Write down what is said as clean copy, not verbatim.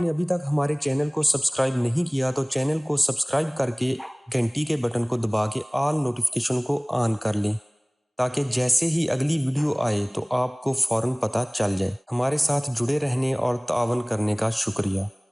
आपने अभी तक हमारे चैनल को सब्सक्राइब नहीं किया तो चैनल को सब्सक्राइब करके घंटी के बटन को दबा के ऑल नोटिफिकेशन को ऑन कर लें, ताकि जैसे ही अगली वीडियो आए तो आपको फ़ौरन पता चल जाए। हमारे साथ जुड़े रहने और ताअवन करने का शुक्रिया।